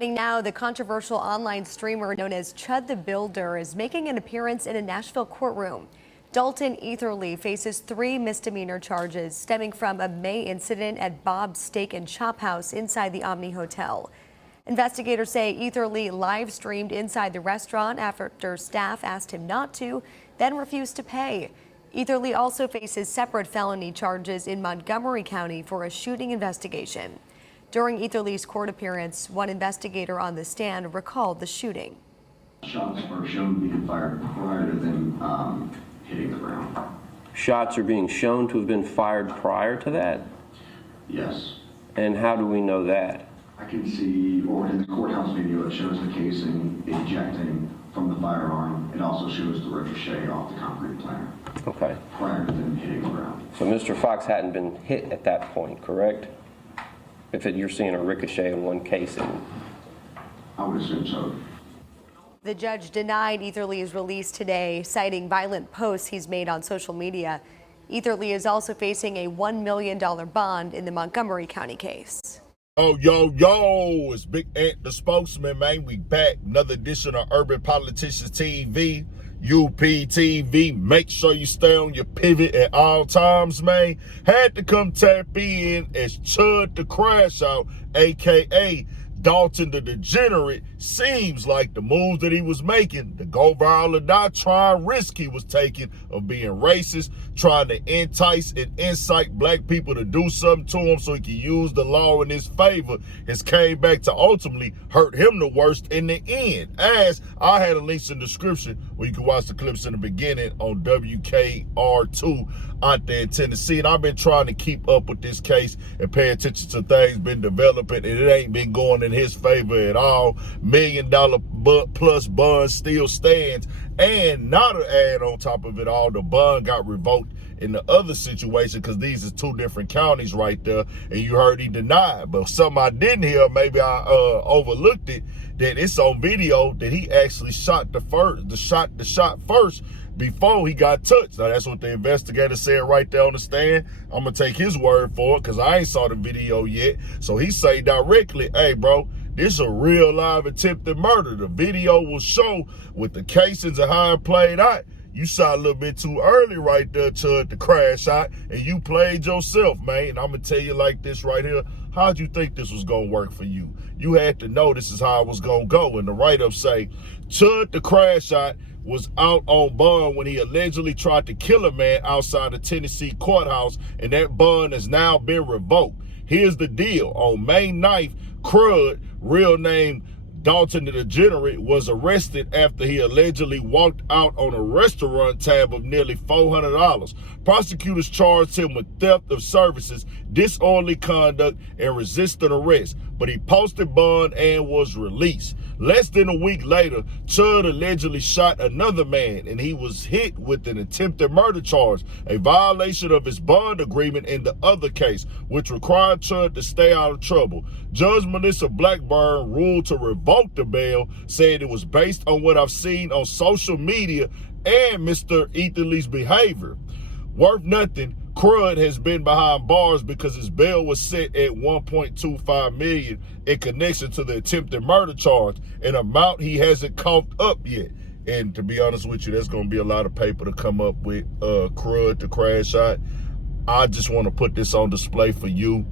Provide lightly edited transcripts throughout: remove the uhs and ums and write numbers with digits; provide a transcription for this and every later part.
Now, the controversial online streamer known as Chud the Builder is making an appearance in a Nashville courtroom. Dalton Etherly faces 3 misdemeanor charges stemming from a May incident at Bob's Steak and Chop House inside the Omni Hotel. Investigators say Etherly live streamed inside the restaurant after staff asked him not to, then refused to pay. Etherly also faces separate felony charges in Montgomery County for a shooting investigation. During Etherly's court appearance, one investigator on the stand recalled the shooting. Shots were shown to be fired prior to them hitting the ground. Shots are being shown to have been fired prior to that? Yes. And how do we know that? I can see, or in the courthouse video, it shows the casing ejecting from the firearm. It also shows the ricochet off the concrete planter. Okay. Prior to them hitting the ground. So Mr. Fox hadn't been hit at that point, correct? If you're seeing a ricochet in one casing. I would assume so. The judge denied Etherly's release today, citing violent posts he's made on social media. Etherly is also facing a $1 million bond in the Montgomery County case. Oh, it's Big Ant, the spokesman, man. We back. Another edition of Urban Politicians TV, UPTV. Make sure you stay on your pivot at all times, man. Had to come tap in as Chud the Crash Out, a.k.a. Dalton the Degenerate. Seems like the moves that he was making, the go viral or not trying risk he was taking of being racist, trying to entice and incite black people to do something to him so he can use the law in his favor, has came back to ultimately hurt him the worst in the end. As I had a link in the description where you can watch the clips in the beginning on WKR2 out there in Tennessee. And I've been trying to keep up with this case and pay attention to things been developing, and it ain't been going in his favor at all. $1 million plus bond still stands, and not an add on top of it all, the bond got revoked in the other situation because these are 2 different counties right there, and you heard he denied. But something I didn't hear, maybe I overlooked it, that it's on video that he actually shot the shot first before he got touched. Now that's what the investigator said right there on the stand. I'm gonna take his word for it because I ain't saw the video yet. So he say directly, hey bro, this is a real live attempted murder. The video will show with the casings and how it played out. You shot a little bit too early right there, Chud, the crash out, and you played yourself, man. And I'm gonna tell you like this right here. How'd you think this was gonna work for you? You had to know this is how it was gonna go. And the write-up say, Chud, the crash out, was out on bond when he allegedly tried to kill a man outside the Tennessee courthouse, and that bond has now been revoked. Here's the deal. On May 9th, Chud, real name Dalton the Degenerate, was arrested after he allegedly walked out on a restaurant tab of nearly $400. Prosecutors charged him with theft of services, disorderly conduct, and resisting arrest, but he posted bond and was released. Less than a week later, Chud allegedly shot another man, and he was hit with an attempted murder charge, a violation of his bond agreement in the other case, which required Chud to stay out of trouble. Judge Melissa Blackburn ruled to revoke the bail, saying it was based on what I've seen on social media and Mr. Etherly's behavior. Worth nothing, Chud has been behind bars because his bail was set at $1.25 million in connection to the attempted murder charge, an amount he hasn't coughed up yet. And to be honest with you, there's going to be a lot of paper to come up with Chud to crash out. I just want to put this on display for you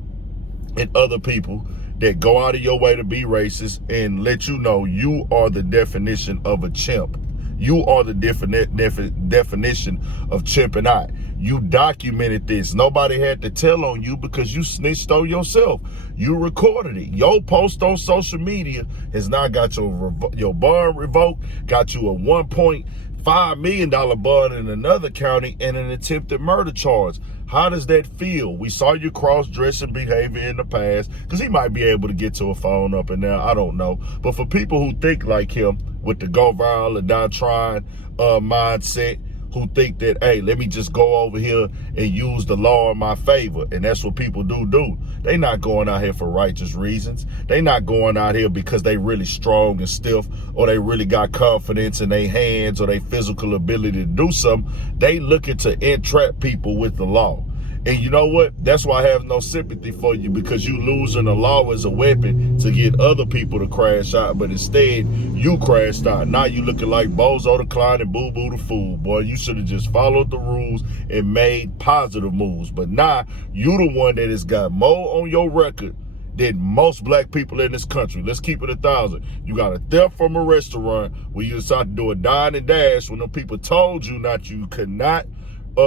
and other people that go out of your way to be racist and let you know you are the definition of a chimp. You are the definition of chimping out. You documented this. Nobody had to tell on you because you snitched on yourself. You recorded it. Your post on social media has now got your bond revoked, got you a $1.5 million bond in another county, and an attempted murder charge. How does that feel? We saw your cross-dressing behavior in the past, because he might be able to get to a phone up and down. I don't know. But for people who think like him with the go viral and not trying mindset, who think that, hey, let me just go over here and use the law in my favor. And that's what people do. They not going out here for righteous reasons. They not going out here because they really strong and stiff, or they really got confidence in their hands or their physical ability to do something. They looking to entrap people with the law. And you know what? That's why I have no sympathy for you, because you losing the law as a weapon to get other people to crash out, but instead you crashed out. Now you looking like Bozo the Clown and Boo Boo the Fool. Boy, you should have just followed the rules and made positive moves. But now you the one that has got more on your record than most black people in this country. Let's keep it 1,000. You got a theft from a restaurant where you decided to do a dine and dash when the people told you you could not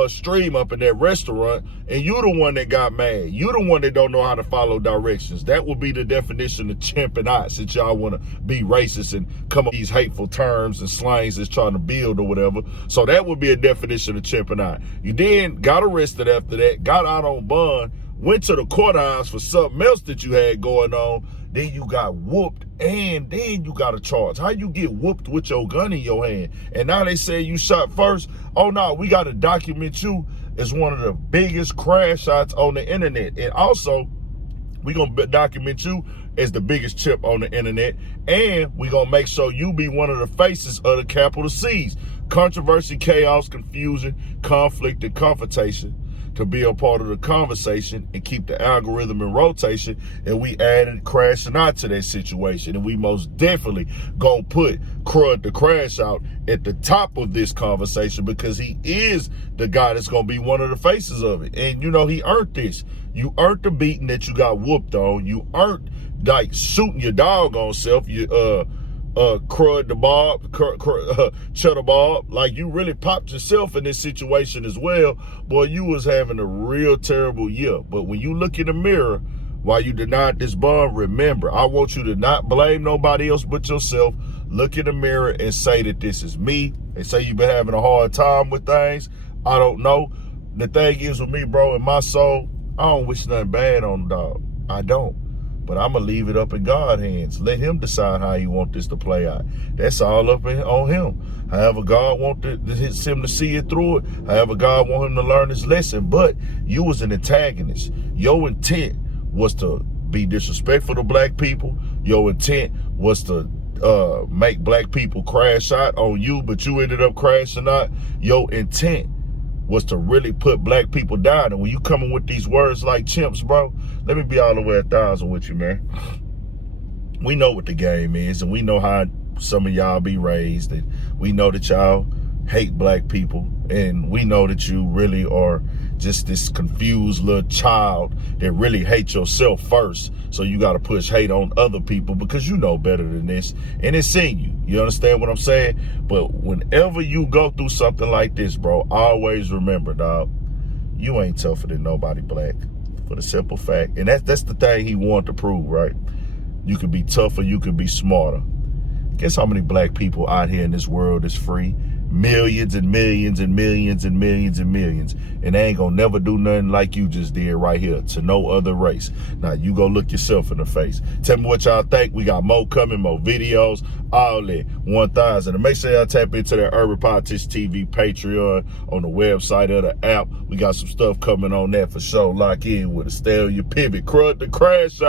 stream up in that restaurant, and you the one that got mad. You the one that don't know how to follow directions. That would be the definition of chimping out, since y'all want to be racist and come up with these hateful terms and slangs that's trying to build or whatever. So that would be a definition of chimping out. You then got arrested after that, got out on bond, went to the courthouse for something else that you had going on, then you got whooped, and then you got a charge. How you get whooped with your gun in your hand? And now they say you shot first. Oh no, we got to document you as one of the biggest crash shots on the internet. And also, we going to document you as the biggest chip on the internet. And we going to make sure you be one of the faces of the capital C's. Controversy, chaos, confusion, conflict, and confrontation, to be a part of the conversation and keep the algorithm in rotation. And we added crashing out to that situation. And we most definitely gonna put Crud the Crash Out at the top of this conversation, because he is the guy that's gonna be one of the faces of it. And you know, he earned this. You earned the beating that you got whooped on. You earned like shooting your doggone self. Crud the Bob, Cheddar Bob, like you really popped yourself in this situation as well. Boy, you was having a real terrible year. But when you look in the mirror while you denied this bond, remember, I want you to not blame nobody else but yourself. Look in the mirror and say that this is me. They say you've been having a hard time with things. I don't know. The thing is with me, bro, in my soul, I don't wish nothing bad on the dog. I don't. But I'm going to leave it up in God's hands. Let him decide how he want this to play out. That's all up on him. However God want him to see it through it. However God want him to learn his lesson. But you was an antagonist. Your intent was to be disrespectful to black people. Your intent was to make black people crash out on you, but you ended up crashing out. Your intent was to really put black people down. And when you coming with these words like chimps, bro, let me be all the way 1,000 with you, man. We know what the game is, and we know how some of y'all be raised, and we know that y'all hate black people, and we know that you really are just this confused little child that really hates yourself first. So you got to push hate on other people because you know better than this, and it's in you. You understand what I'm saying? But whenever you go through something like this, bro, always remember, dog, you ain't tougher than nobody black, for the simple fact. And that's the thing he wanted to prove, right? You could be tougher, you could be smarter. Guess how many black people out here in this world is free? Millions and millions and millions and millions and millions. And they ain't gonna never do nothing like you just did right here to no other race. Now, you go look yourself in the face. Tell me what y'all think. We got more coming, more videos, all that. 1,000. And make sure y'all tap into that Urban Politics TV Patreon on the website of the app. We got some stuff coming on that for sure. Lock in with a Stay on Your Pivot. Crud the Crash Out.